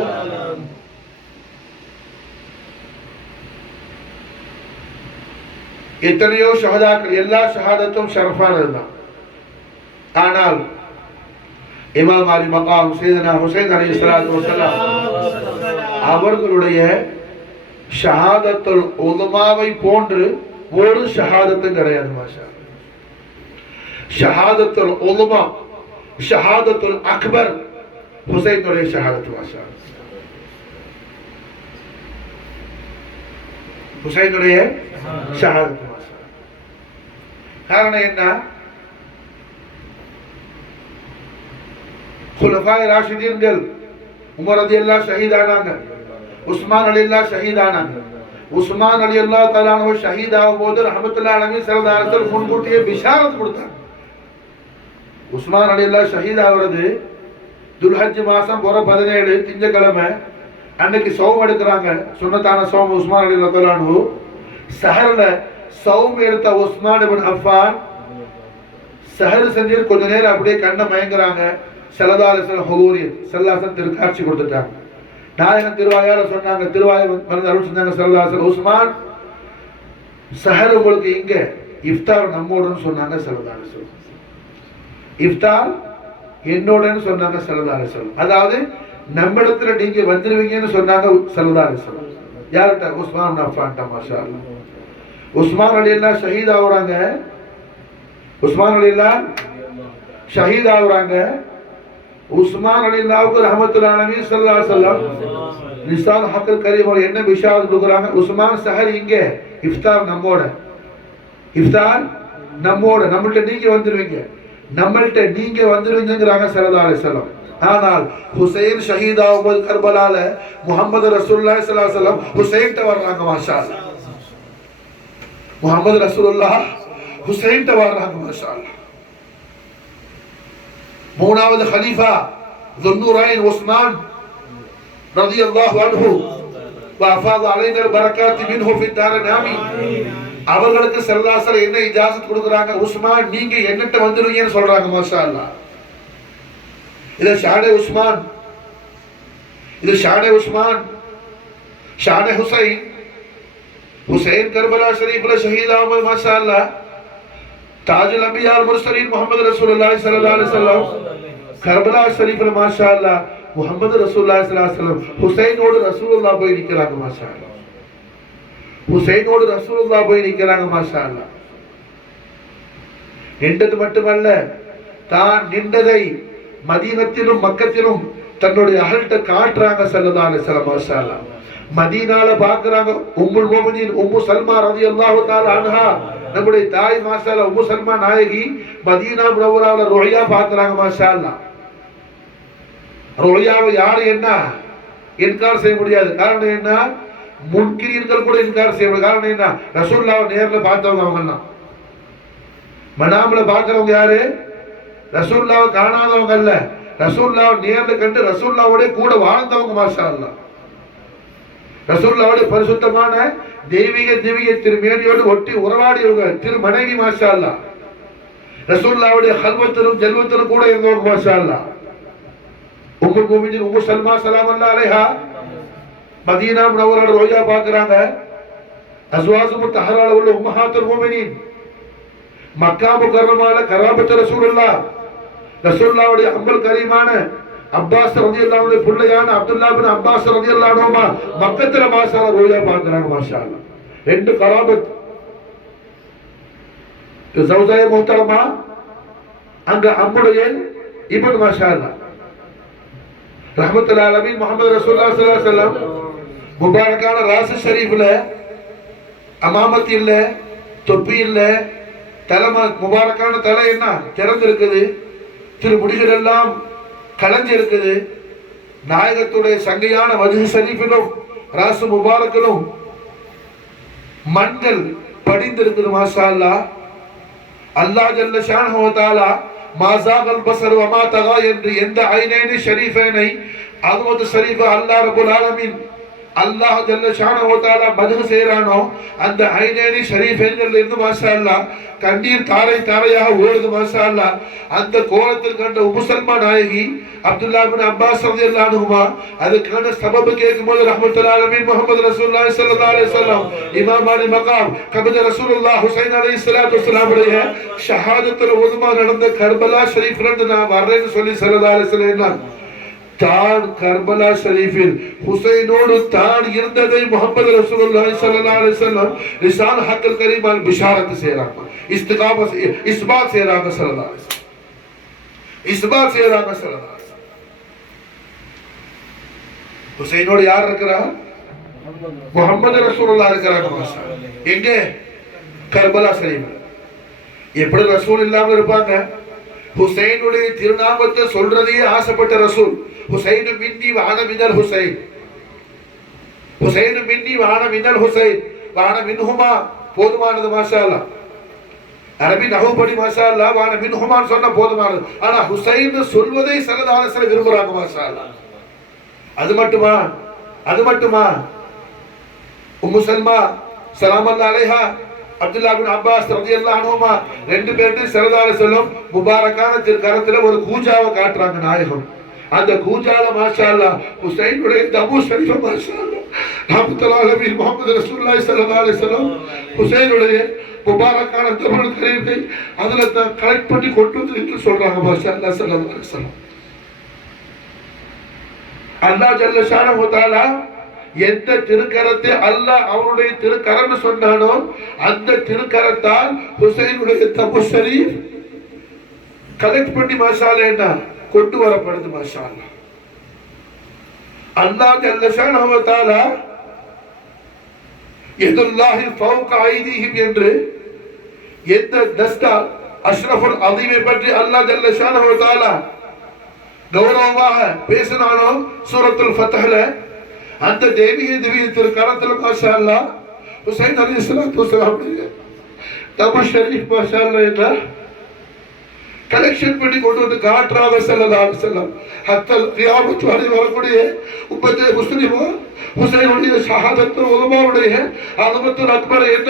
எத்தனையோ ஷஹதாக்கள். எல்லா ஷஹாதத்தும் ஷரஃபானதுதான். ஆனால் இமாம் அலி மகாம் சையதுனா ஹுசைன் அலைஹிஸ்ஸலாத்து வஸலாம் அவர்களுடைய ஷஹாதத்துல் உலமாவை போன்று ஒரு ஷஹாதத்தும் கிடையாது. மாஷா ஷஹாதத்துல் உலமா, ஷஹாதத்துல் அக்பர் ஹுசைனுடைய ஷஹாதத். மாஷா ஹுசைனுடைய ஷஹாதத். காரணம் என்ன? குலஃபாய் ராஷிதீன்கள் உமர் ரலியல்லாஹு ஷஹீதானாங்க, உஸ்மான் ரலியல்லாஹு ஷஹீதானாங்க. உஸ்மான் ரலியல்லாஹு தஆலா அன்ஹு ஷஹீதாகும் போது ரஹ்மத்துல்லாஹி அலைஹி ஸல்லல்லாஹு அலைஹி வஸல்லம் முன்கூட்டியே பிஷாரத் கொடுத்தாங்க. உஸ்மான் ரலியல்லாஹு ஷஹீதாகிறது துல்ஹஜ் மாசம் போற 17 திங்கட்கிழமை அன்னைக்கு சௌம் எடுக்கிறாங்க. சுன்னத்தான சௌம் உஸ்மான் ரலியல்லாஹு தஆலா அன்ஹு. சஹர்ல சௌம் எடுத்த உஸ்மான் இப்னு அஃபான் சஹர் செஞ்சு கொஞ்ச நேரம் அப்படியே கண்ணை மயங்குறாங்க. ஸல்லல்லாஹு அலைஹி வஸல்லம் ஹுலூரியத் ஸல்லல்லாஹு திருக்காட்சி கொடுத்துட்டாங்க. நாயகன் திருவாயால சொன்னாங்க, திருவாயை வந்து அருள் செஞ்சாங்க ஸல்லல்லாஹு அலைஹி வஸல்லம், உஸ்மான் சஹர் உங்களுக்கு இங்க, இஃப்தார் நம்மோடன்னு சொன்னாங்க ஸல்லல்லாஹு அலைஹி வஸல்லம். இஃப்தார் என்னோடன்னு சொன்னாங்க ஸல்லல்லாஹு அலைஹி வஸல்லம். அதாவது நம்மிடத்துல நீங்க வந்துருவீங்கன்னு சொன்னாங்க ஸல்லல்லாஹு அலைஹி வஸல்லம். யார்கிட்ட? உஸ்மான் இப்னு அஃபான். மாஷா அல்லாஹ். உஸ்மான் ரலியல்லாஹு ஷஹீத் ஆகுறாங்க. உஸ்மான் ரலியல்லாஹு ஷஹீத் ஆகுறாங்க. உஸ்மான் ரலியல்லாஹுக்கு ரஹ்மத்துல்லாஹி அலைஹி ஸல்லல்லாஹு அலைஹி வஸல்லம் லிசான் ஹக்கல் கரீம் அவர் என்ன பிஷாரத் கொடுக்குறாங்க? உஸ்மான் சஹர் இங்க, இஃப்தார் நம்மோட, இஃப்தார் நம்மோட, நம்மள்ட்ட நீங்க வந்துருவீங்க, நம்மள்ட்ட நீங்க வந்துருவீங்கங்கறாங்க ஸல்லல்லாஹு அலைஹி வஸல்லம். ஆனால் ஹுசைன் ஷஹீத் ஆகும்போது கர்பலால முஹம்மது ரசூலுல்லாஹி ஸல்லல்லாஹு அலைஹி வஸல்லம் ஹுசைன்ட்ட வர்றாங்க. மாஷா அல்லாஹ். முஹம்மது ரசூலுல்லாஹ் ஹுசைன்ட்ட வர்றாங்க. மாஷா அல்லாஹ். மூணாவது ஹலீஃபா ذுன்னூரைன் உஸ்மான் ரலியல்லாஹு அன்ஹு வஃபாத அலைனா பரக்காத் மின்ஹு ஃபி தாரின் ஆமீன். அவர்களுக்கு ஸல்லல்லாஹு அலைஹி வஸல்லம் என்ன இஜாசத் கொடுக்கறாங்க? உஸ்மான் நீங்க என்னட்ட வந்துருவீங்கன்னு சொல்றாங்க. மாஷா அல்லாஹ். இது ஷானே உஸ்மான், இது ஷானே உஸ்மான், ஷானே ஹுசைன். हुसैन करबला शरीफ ला शहीद आमद माशाअल्लाह ताजुल अंबिया वल मुरसलीन मोहम्मद रसूलुल्लाह सल्लल्लाहु अलैहि वसल्लम करबला शरीफ ला माशाअल्लाह मोहम्मद रसूलुल्लाह सल्लल्लाहु अलैहि वसल्लम हुसैन ओड रसूलुल्लाह போய் நிக்கறாங்க. மாஷாஅல்லாஹ். हुसैन ओड रसूलुल्लाह போய் நிக்கறாங்க. மாஷாஅல்லாஹ். நின்றது மட்டுமல்ல, தான் நின்றதை மதீனத்திலும் மக்கத்திலும் தன்னுடைய அகல்ட்ட காட்டுறாங்க ஸல்லல்லாஹு அலைஹி வஸல்லம். மாஷாஅல்லாஹ். மதீனால பாக்குறாங்க உம்முல் முஃமினீன் உம்மு சல்மா ரலியல்லாஹு தஆலா அன்ஹா, நம்முடைய தாய் மாஷாஅல்லாஹ் உம்மு சல்மா நாயகி மதீனா முனவ்வராவுல ருயா பாக்குறாங்க. மாஷாஅல்லாஹ். ருயாவை யாரு என்ன இன்கார் செய்ய முடியாது. காரணம் என்ன? முன்கிரீன்கள் கூட இன்கார் செய்ய முடியாது. காரணம் என்ன? ரசூலுல்லாஹ் நேர்ல பார்த்தவங்க அவங்க எல்லாம். மனாம்ல பாக்குறவங்க யாரு? ரசூலுல்லாஹ் காணாதவங்க அல்ல, ரசூலுல்லாஹ் நேர்ல கண்டு ரசூலுல்லாஹ்வோட கூட வாழ்ந்தவங்க. மாஷாஅல்லாஹ். ரசூலுல்லாஹ்வுடைய பரிசுத்தமான தெய்வீக திருமேனியோடு ஒட்டி உறவாடியவங்க திரு மனைவி. மாஷாஅல்லாஹ். ரசூலுல்லாஹ்வுடைய ஹல்வத்திலும் ஜல்வத்திலும் கூட இருந்தவங்க. மாஷாஅல்லாஹ். உம்முல் முஃமினீன் உம்மு சல்மா ஸலல்லாஹு அலைஹா மதீனா முனவரோட ரோஜா பார்க்கறாங்க. அஸ்வாஜு முத்தஹரால உள்ள உம்மஹாத்துல் முஃமினீன். மக்கா முகர்ரமால கராபத் ரசூலுல்லாஹ், ரசூலுல்லாஹ்வுடைய அம்பல் கரீமான அப்பாஸ் ரலியல்லாஹு அன்ஹு புள்ளையான அப்துல்லாஹ் இப்னு அப்பாஸ் ரலியல்லாஹு அன்ஹுமா மக்கத்துல மாஷா ரோஜா பார்க்கறாங்க. மாஷா அல்லாஹ் ரெண்டு கராபத். ஜௌஜாய முஹ்தரமா அங்க அம்முடைய இப்னு மாஷா அல்லாஹ் ரஹ்மத்துல்லாஹி அலைஹி முஹம்மது ரசூலுல்லாஹ் ஸல்லல்லாஹு அலைஹி வஸல்லம் முபாரக்கான ராஸ் ஷரீஃப்ல அமாமத் இல்ல, தொப்பி இல்ல, தலைமை முபாரக்கான தலை என்ன திறந்திருக்குது, திருமுடிகள் எல்லாம் கலைஞ்சு இருக்குது. நாயகத்துடைய சங்கையான வஜ்ஹு ஷரீஃபிலும் ராசு முபாரக்கிலும் மண்கள் படிந்திருக்குது. மாஷா அல்லாஹ். அல்லாஹ் ஜல்ல ஷானஹு வ தஆலா மாஸாகல் பஸர் வ மா தகா என்று எந்த ஐனைனி ஷரீஃபைனை அஸ்மத் ஷரீஃப் அல்லாஹ் ரப்பல் ஆலமீன் அல்லாஹ் ஜல்ல ஷானஹு வ தஆலா மத்ஹ் செய்றானோ அந்த ஐனைனி ஷரீஃபைன்ல இருந்து மாஷா அல்லாஹ் கண்ணீர் தாரை தாரையாக ஓடுது. மாஷா அல்லாஹ். அந்த கோலத்தில் கண்ட உம்முசல்மா நாயகி அப்துல்லாஹ் இப்னு அப்பாஸ் ரலியல்லாஹு அன்ஹுமா அதுக்கான சபபு கேட்கும்போது ரஹ்மத்துல்லாஹி அலைஹி முஹம்மது ரசூலுல்லாஹி ஸல்லல்லாஹு அலைஹி வஸல்லம் இமாமானி மகாம் கபத ரசூலுல்லாஹ் ஹுசைன் அலைஹிஸ்ஸலாத்து வஸலாம் உடைய ஷஹாதத்துல் உதுமா நடந்த கர்பலா ஷரீஃப்ல இருந்து நான் வர்றேன்னு சொல்லி ஸல்லல்லாஹு அலைஹி வஸல்லம் தான் கர்பலா ஷரீஃபில் ஹுசைனோடு தான் இருந்ததை முஹம்மது ரசூலுல்லாஹி ஸல்லல்லாஹு அலைஹி வஸல்லம் லிசான் ஹக்கல் கரீமால் பிஷாரத் செய்றாங்க. இஸ்திகாமத் இஸ்பாத் செய்றாங்க. ஸல்லல்லாஹு அலைஹி வஸல்லம் இஸ்பாத் செய்றாங்க. ஸல்லல்லாஹு அலைஹி வஸல்லம் ஹுசைனோடு யார் இருக்கிறா? முஹம்மது ரசூலுல்லாஹ் இருக்கிறாங்க. மாஷா எங்க? கர்பலா ஷரீஃப்ல. எப்படி ரசூல் இல்லாம இருப்பாங்க? ஹுசைனுடைய திருநாமத்தை சொல்றதையே ஆசைப்பட்ட ரசூல். ஹுசைன் மின்னி வான மினல் ஹுசைன், ஹுசைன் மின்னி வான மினல் ஹுசைன், வான மின்ஹுமா போதுமானது. மாஷா அல்லாஹ். அரபி நஹுபடி மாஷா அல்லாஹ் வான மின்ஹுமான்னு சொன்னா போதுமானது. ஆனா ஹுசைன் சொல்வதை ஸல்லல்லாஹு அலைஹி வஸல்லம் விரும்புறாங்க. மாஷா அல்லாஹ். அது மட்டுமா? அது மட்டுமா? உம்மு சல்மா ஸலல்லாஹு அலைஹா அப்துல்லாஹ் இப்னு அப்பாஸ் ரலியல்லாஹு அன்ஹுமா ரெண்டு பேரும் ஸல்லல்லாஹு அலைஹி வஸல்லம் முபாரக்கான திருக்கரத்துல ஒரு கூஜாவை காட்டுறாங்க நாயகம். அந்த கூஜால மாஷா அல்லாஹ் ஹுசைனுடைய தபு ஷரீஃப் மாஷா அல்லாஹ் ரஹ்மத்துல்லாஹி அலைஹி முஹம்மது ரசூலுல்லாஹி ஸல்லல்லாஹு அலைஹி வஸல்லம் ஹுசைனுடைய முபாரக்கான தபு ஷரீஃபை அதுல கலெக்ட் பண்ணி கொண்டு வந்து சொல்றாங்க. மாஷா அல்லாஹ் ஸல்லல்லாஹு அலைஹி வஸல்லம். அல்லாஹ் ஜல்ல ஷானஹு வ தஆலா எந்த திருக்கரத்தை அல்லாஹ் அவருடைய திருக்கரம் சொன்னானோ அந்த திருக்கரத்தால் ஹுசைனுடைய தபு ஷரீஃப் கலெக்ட் பண்ணி மாஷா அல்லாஹ் என்ன கொண்டு வரப்படுது. மாஷா அல்லாஹ். அல்லாஹ் ஜல்ல ஷானஹு வ தஆலா யதுல்லாஹி ஃபௌக ஐதீஹிம் என்று எந்த தஸ்தா அஷ்ரஃபுல் அஸீமை பற்றி அல்லாஹ் ஜல்ல ஷானஹு வ தஆலா கௌரவமாக பேசினானோ சூரத்துல் ஃபத்ஹ்ல அந்த தேவிய திவ்ய திருக்கரத்துல மாஷா அல்லாஹ் ஹுசைன் அலைஹிஸ்ஸலாத்து வஸலாம் தபு ஷரீஃப் மாஷா அல்லாஹ் என்ன கலெக்ஷன் பண்ணி கொண்டு வந்து காட்டுறாங்க. ஸல்லல்லாஹு அலைஹி வஸல்லம் ஹத்தல் கியாமத் வரை வரக்கூடிய உம்மத்தே முஸ்லிமோ ஹுசைனுடைய ஷஹாதத்துல் உலமாவுடைய அலமத்துல் அக்பர் என்ன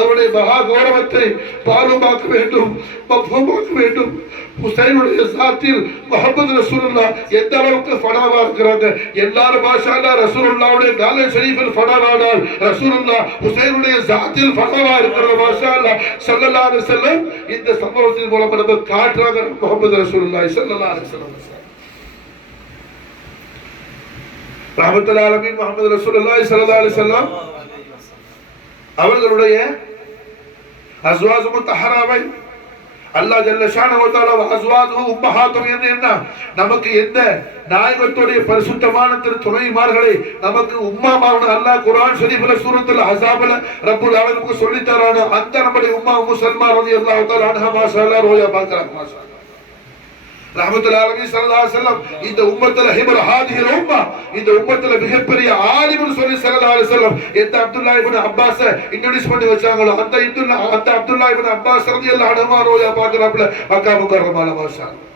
அவருடைய மகா கௌரவத்தை பாலுமாக்க வேண்டும், மஃபூமாக்க வேண்டும். ஹுசைனுடைய சாத்தில் முஹம்மது ரசூலுல்லாஹ் எந்த அளவுக்கு ஃபனாவா இருக்கிறாங்க. எல்லாரும் மாஷா அல்லாஹ் ரசூலுல்லாஹ்வுடைய காலே ஷரீஃபில் ஃபனாவானால் ரசூலுல்லாஹ் ஹுசைனுடைய சாத்தில் ஃபனாவா இருக்கிறது. மாஷா அல்லாஹ் ஸல்லல்லாஹு அலைஹி வஸல்லம் இந்த சம்பவத்தின் மூலம் நம்ம காட்டுறாங்க. முஹம்மது ரசூலுல்லாஹ் ஸல்லல்லாஹு அலைஹி வஸல்லம் ரஹ்மத்துல்லாஹி அலைஹி முஹம்மது ரசூலுல்லாஹ் ஸல்லல்லாஹு அலைஹி வஸல்லம் அவர்களுடைய அஸ்வாஜு முத்தஹராவை அல்லாஹ் ஜல்ல ஷானஹு வ தஆலா அஸ்வாஜுஹு உம்மஹாத்துஹும் என்ன நமக்கு எந்த நாயகத்துடைய பரிசுத்தமான துணைமார்களை நமக்கு உம்மாமாவுன்னு அல்லாஹ் குர்ஆன் ஷரீஃப்ல சூரத்துல் அஹ்ஸாப்ல ரப்புல் ஆலமீன் சொல்லி தரானோ அந்த நம்முடைய உம்மா உம்மு சல்மா ரலியல்லாஹு தஆலா அன்ஹா மாஷா அல்லாஹ் ரோயா பார்க்கறாங்க. மாஷா அல்லாஹ். ரஹ்மத்துல்லாஹி அலைஹி ஸல்லல்லாஹு அலைஹி வஸல்லம் இந்த உம்மத்துல ஹிபர் ஹாதிஹில் உம்ம இந்த உம்மத்துல மிகப்பெரிய ஆலிம்னு சொல்லி ஸல்லல்லாஹு அலைஹி வஸல்லம் எந்த அப்துல்லாஹ் இப்னு அப்பாஸ் இன்ட்ரோ듀ஸ் பண்ணி வச்சாங்களோ அந்த அப்துல்லாஹ் இப்னு அப்பாஸ் ரலியல்லாஹு அன்ஹு ரோயா பார்க்கறாப்ல மக்கா முகர்ரமால. மாஷா அல்லாஹ்.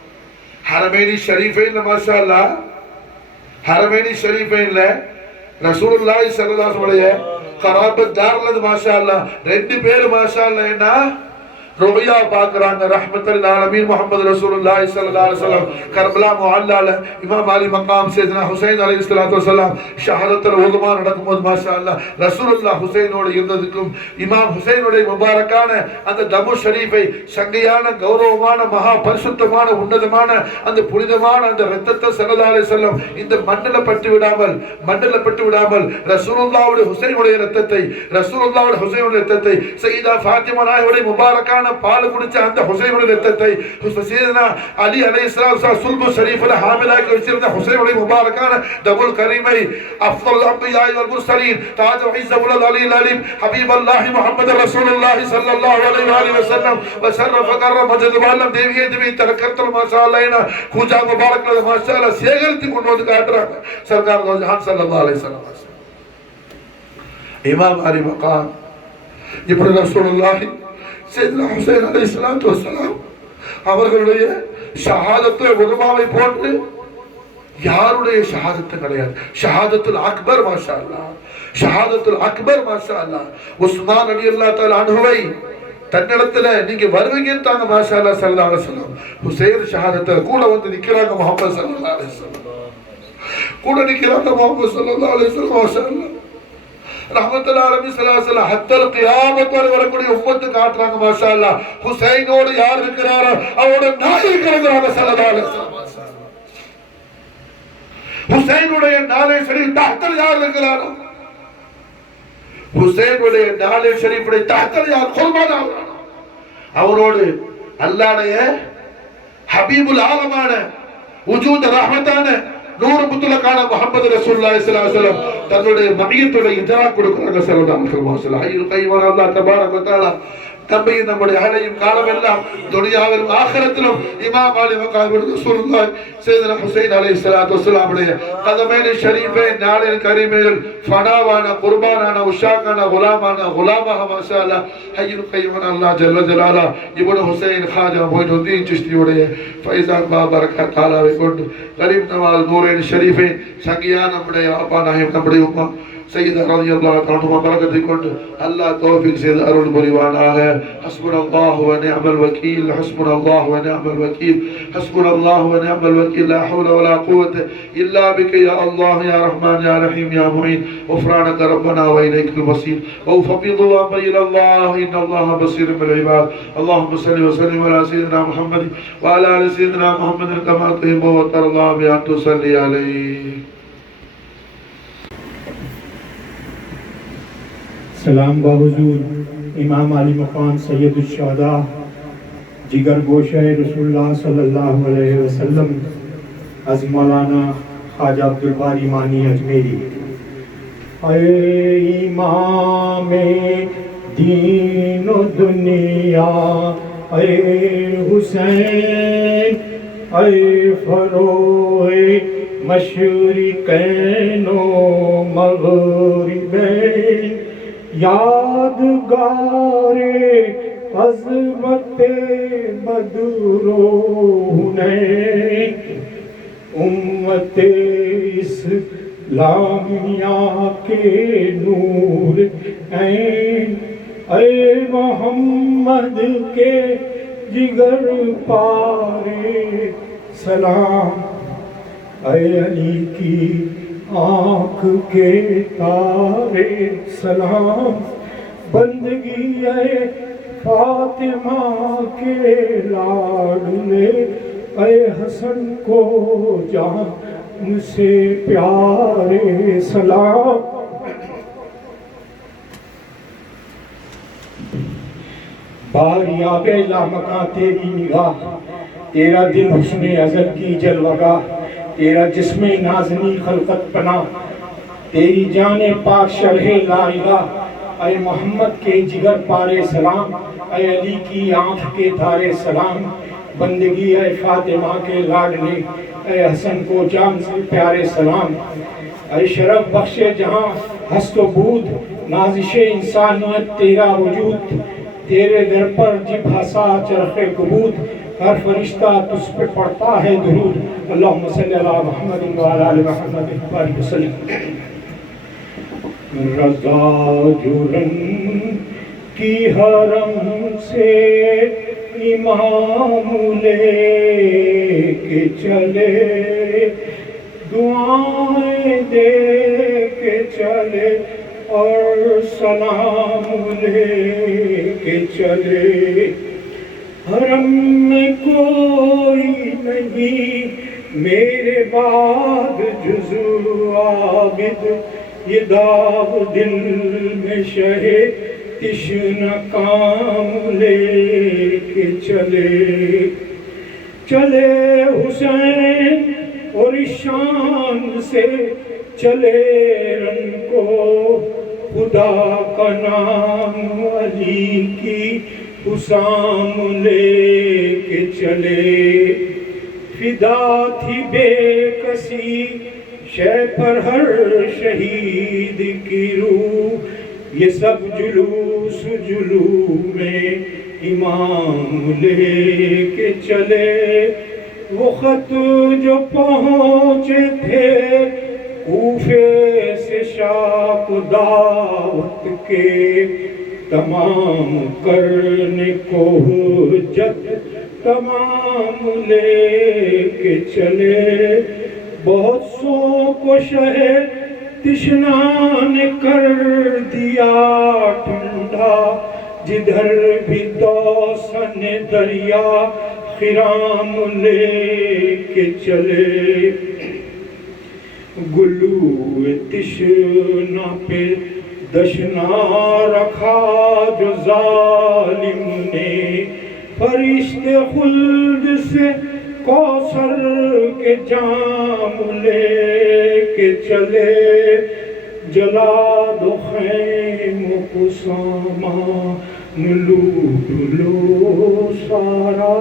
ஹரமைனி ஷரீஃபைன்ல மாஷா அல்லாஹ் ஹரமைனி ஷரீஃபைன்ல ரசூலுல்லாஹி ஸல்லல்லாஹு அலைஹி வஸல்லம் கராபத் தார்ல மாஷா அல்லாஹ் ரெண்டு பேர் மாஷா அல்லாஹ் என்ன ருயா பார்க்கறாங்க. ரஹ்மத்துல் ஆலமீன் முஹம்மது ரசூலுல்லாஹி ஸல்லல்லாஹு அலைஹி வஸல்லம் கர்பலா முஅல்லால இமாம் அலி மகாம் சையதுனா ஹுசைன் அலைஹிஸ்ஸலாத்து வஸலாம் ஷஹாதத்துல் உதுமா நடக்கும்போது மாஷா அல்லாஹ் ரசூலுல்லாஹ் ஹுசைனோடு இருந்ததுக்கும் இமாம் ஹுசைனுடைய முபாரக்கான அந்த தமு ஷரீஃபை சங்கையான கௌரவமான மகா பரிசுத்தமான உன்னதமான அந்த புனிதமான அந்த இரத்தத்தை ஸல்லல்லாஹு அலைஹி வஸல்லம் இந்த மண்ணில் பட்டு விடாமல் ரசூலுல்லாஹ்வுடைய ஹுசைனுடைய இரத்தத்தை ரசூலுல்லாஹ்வுடைய ஹுசைனுடைய இரத்தத்தை சய்யிதா ஃபாத்திமா நாயகியுடைய முபாரக்கான பால் குடிச்ச அந்த ஹுசைனுடைய இரத்தத்தை சையதுனா அலி அலைஹிஸ்ஸலாம் சுல்பு ஷரீஃபில் ஹாமிலாக்கி வச்சிருந்த ஹுசைனுடைய முபாரக்கான தபுல் கரீமை அஃதல் அன்பியா வல் முர்சலீன் தாஜ் இஸ்ஸ உல் அலி அலீம் ஹபீபல்லாஹி முஹம்மது ரசூலுல்லாஹி ஸல்லல்லாஹு அலைஹி வஸல்லம் வஷரஃப கர்ரம ஜதுபாலம் தேவியே தேவி தரக்கர்த்தல் மாஷா அல்லாஹ் கூஜா முபாரக்ல மாஷா அல்லாஹ் சேகரித்து கொண்டு வந்து காட்டுறாங்க சர்க்கார் ஜஹான் ஸல்லல்லாஹு அலைஹி வஸல்லம். இமாம் அலி மகாம் இப்படி ரசூலுல்லாஹி சையதுனா ஹுசைன் அலைஹிஸ்ஸலாத்து வஸலாம் அவர்களுடைய ஷஹாதத்தை உதுமாவை போன்று யாருடைய ஷஹாதத்தும் கிடையாது. ஷஹாதத்துல் அக்பர் மாஷா அல்லாஹ், ஷஹாதத்துல் அக்பர் மாஷா அல்லாஹ். உஸ்மான் ரலியல்லாஹு தஆலா அன்ஹுவை தன்னிடத்துல நீங்க வருவீங்கன்னு தாங்க மாஷா அல்லாஹ் ஸல்லல்லாஹு அலைஹி வஸல்லம் ஹுசைன் ஷஹாதத்தை கூட வந்து நிக்கிறாங்க முஹம்மது ஸல்லல்லாஹு அலைஹி வஸல்லம் கூட நிக்கிறாங்க முஹம்மது ஸல்லல்லாஹு அலைஹி வஸல்லம் மாஷா அல்லாஹ் ரஹ்மத்துல் ஆலமீன் ஸல்லல்லாஹு அலைஹி வஸல்லம் ஹத்தல் கியாமத் வரை வரக்கூடிய உம்மத்து காட்டுறாங்க மாஷா அல்லாஹ். ஹுசைனோடு யார் இருக்கிறாரோ அவரோட நாயகம் இருக்கிறாங்க ஸல்லல்லாஹு அலைஹி வஸல்லம். ஹுசைனுடைய நாலே ஷரீஃப் தஹ்தல் யார் இருக்கிறாரோ ஹுசைனுடைய நாலே ஷரீஃபுடைய தஹ்தல் யார் குர்பான் அவரோடு அல்லாஹ்வுடைய ஹபீபுல் ஆலமான வஜூத் ரஹ்மத்தான நூறு முத்துலக்கான முஹம்மது ரசூலுல்லாஹி ஸல்லல்லாஹு அலைஹி வஸல்லம் தன்னுடைய மகியத்தோட இதரா கொடுக்கறாங்க ஸல்லல்லாஹு அலைஹி வஸல்லம். ஹய்யுல் கய்யூம் அல்லாஹ் தபாரக வ தஆலா நம்மை நம்முடைய அழையும் காலம் எல்லாம் துனியாவிலும் ஆகிரத்திலும் இமாம் அலி மகாம் ரசூலுல்லாஹி சையதுனா ஹுசைன் அலைஹிஸ்ஸலாத்து வஸலாமுடைய கதமைன் ஷரீஃபை நாளின் கரீமையில் ஃபனாவான குர்பானான உஷாக்கான குலாமாக மாஷா அல்லாஹ் ஹய்யுல் கய்யூம் அல்லாஹ் ஜல்ல ஜலாலா இப்னு ஹுசைன் காஜா மொய்னுதீன் சிஷ்தியுடைய ஃபைசான் பாபரக தஆலாவை கொண்டு கரீம் நவாஸ் நூரைன் ஷரீஃபை சங்கியான நம்முடைய அப்பா நாயகம் நம்முடைய உம்மா سيدنا رضي الله عنه وبركاته كل الله توفيق سيد أرول بريوانه حسبنا الله ونعم الوكيل حسبنا الله ونعم الوكيل حسبنا الله ونعم الوكيل لا حول ولا قوة إلا بك يا الله يا رحمن يا رحيم يا معين غفرانك ربنا وإليك المصير وفقدوا أمر إلى الله إن الله بصير بالعباد. اللهم صل وسلم على سيدنا محمد وعلى آل سيدنا محمد كما تحب وترضى بأن تصلي عليه. सलाम बाहुजूर इमाम अली मकाम सैयदुल शुहदा जिगर गोशे रसूलुल्लाह सल्लल्लाहु अलैहि वसल्लम अज़ मौलाना ख्वाजा अब्दुल बारी मानी अजमेरी. इमाम दीन दुनिया हुसैन फरोए मशरिकैनो मगरिबैन यादगारे अज़मते बदरो हुनैन उम्मते इस्लामिया के नूर ऐन ऐ मोहम्मद के जिगर पारे सलाम ऐ अली की आँख के तारे सलाम बंदगी है फातिमा के लाडले ऐ हसन को जान से प्यारे सलाम. बारी आगे लामका तेरी निगाह तेरा दिल हुस्ने अज़ल की जलवगा तेरा जिस्मे नाज़नी खलकत पना तेरी जाने पाक शरहे ला इलाह ऐ मोहम्मद के जिगर पारे सलाम ऐ अली की आँख के तारे सलाम बंदगी ऐ फातिमा के लाडले ऐ हसन को जान से प्यारे सलाम ऐ शरफ बख्शे जहाँ हस्त बूद नाजिशे इंसानियत तेरा वजूद तेरे दर पर जिब हसा चरखे कबूद हर फरिश्ता तुझ पे पढ़ता है दुरूद. अल्लाहुम्मा सल्ली अला मुहम्मद व अला आलि मुहम्मद वसल्लम. रज़ा जुरन کی حرم سے امام لے کے چلے، دعائیں دے کے چلے اور سلام لے کے چلے۔ حرم میں کوئی نہیں میرے بعد جز عابد، یہ داغ دل میں شہ تشنہ کام لے کے چلے۔ چلے حسین اور شان سے چلے رن کو، خدا کا نام علی کی حسام لے کے چلے۔ فدا تھی بے کسی شے پر ہر شہید کی روح، یہ سب جلوس میں امام لے کے چلے۔ وہ خط جو پہنچے تھے کوفے سے شاپ دعوت کے، تمام کرنے کو حجت تمام لے کے چلے۔ بہت سو کو شہ تشنا نے کر دیا ٹھنڈا، جدھر بھی توسن دریا خرام لے کے چلے۔ گلو تشنا پہ دشنا رکھا جو ظالم نے، فرشتے خلد سے کوثر کے جام لے کے چلے۔ جلا دو خیم کو سامان لوٹ لو سارا،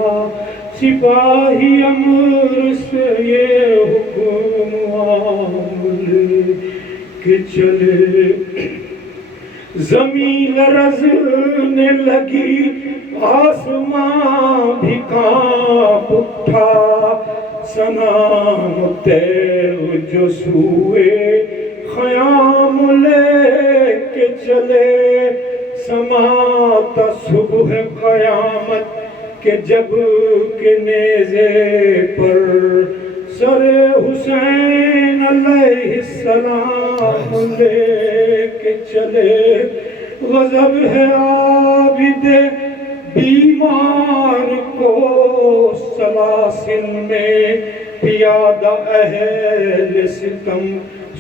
سپاہی امر سے یہ حکم عام لے کے چلے۔ زمین لرزنے لگی آسمان بھی کانپ اٹھا، سنام تیر جو سوئے خیام لے کے چلے۔ سماتا صبح قیامت کے جب کے نیزے پر، سر حسین علیہ السلام لے کے چلے۔ غضب ہے عابد بیمار کو سلاسل میں، پیادہ اہل ستم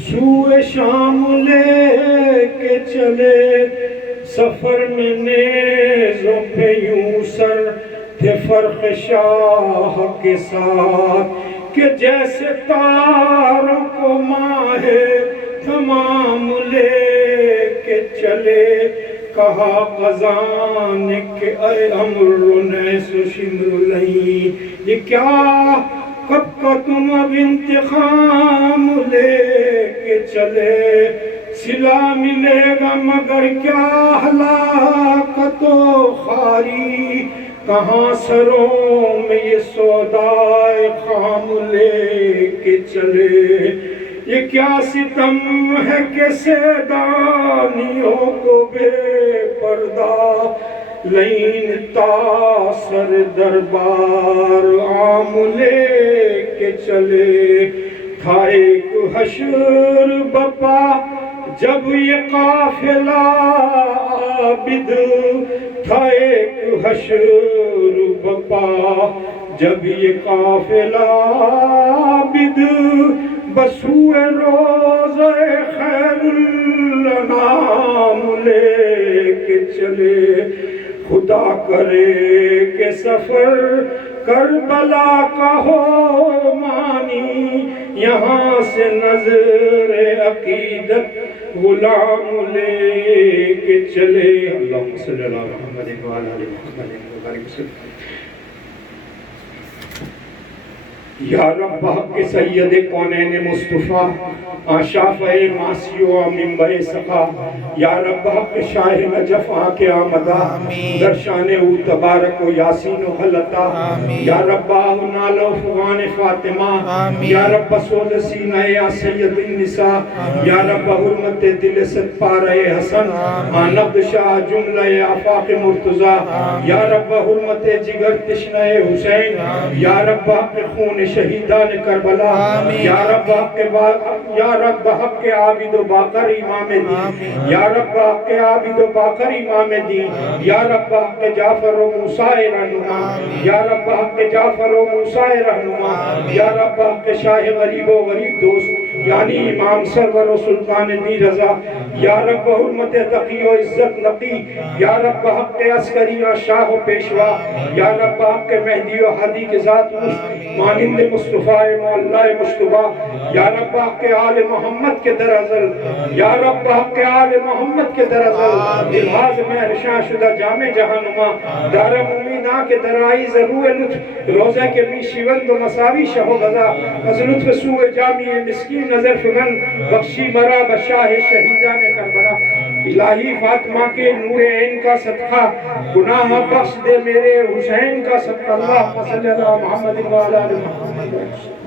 سوئے شام لے کے چلے۔ سفر میں نیزوں پہ یوں سر تھے فرخ شاہ کے ساتھ، کہ جیسے تاروں کو ماہ تمام لے کے چلے۔ کہا خزان کہ اے امر نیس و شمر نہیں، یہ کیا کب کا تم اب انتقام لے کے چلے۔ صلہ ملے گا مگر کیا ہلاکت و خواری، کہاں سروں میں یہ سودائے خام لے کے چلے۔ یہ کیا ستم ہے کہ سیدانیوں کو بے پردہ، لین تاثر دربار عام لے کے چلے۔ تھا ایک حشر بپا جب یہ قافلہ عابد، تھا ایک حشر بپا جب یہ قافلہ عابد، بسوئے روضہ خیر الانام لے کے چلے۔ خدا کرے کہ سفر کربلا کا ہو مانی، یہاں سے نظر عقیدت غلام لے کے چلے۔ اللہم صلی اللہ علیہ محمد وعلی آل محمد وبارک وسلم۔ یا رب کے سید کونین مصطفیٰ، آشافہ ماسیو منبع سقا یا رب حق شاہ نجف آکے آمدہ درشان او تبارک و یاسین و حلتا یا رب آہ نالو فغان فاطمہ یا رب سوز سینہ یا سید النساء یا رب حرمت دل ست پارے حسن آنبد شاہ جملہ آفاق مرتضی یا رب حرمت جگر تشنہ حسین یا رب حق خون شہیدان کربلا یا رب حق عابد و باقر امام دین یا رب حق عابد و باقر امام دین یا رب حق جعفر و موسیٰ رہنما یا رب حق جعفر و موسیٰ رہنما یا رب حق شاہ غریب و غریب دوست یعنی امام سرور و سلطان دی رضا یا رب حرمت تقی و عزت نقی یا رب حق عسکری و شاہ و پیشوا یا رب حق مہدی و حدی کے ذات مانند مصطفیٰ مولا مصطفیٰ یا رب حق آل محمد کے در ازل یا رب حق آل محمد کے در ازل الحاظ میں رشاں شدہ جامع جہانما دار مومنہ کے درائی ضرور لطف روزہ کے بھی شیوند و مساوی شہ و غذا از لطف سوء جامع مسکین نظر فمن بخشی مرا بشاہ شہیدان کربلا الہی فاطمہ کے نور عین کا صدقہ گناہ بخش دے میرے حسین کا صدقہ اللہ صلی اللہ محمد و علیہ وسلم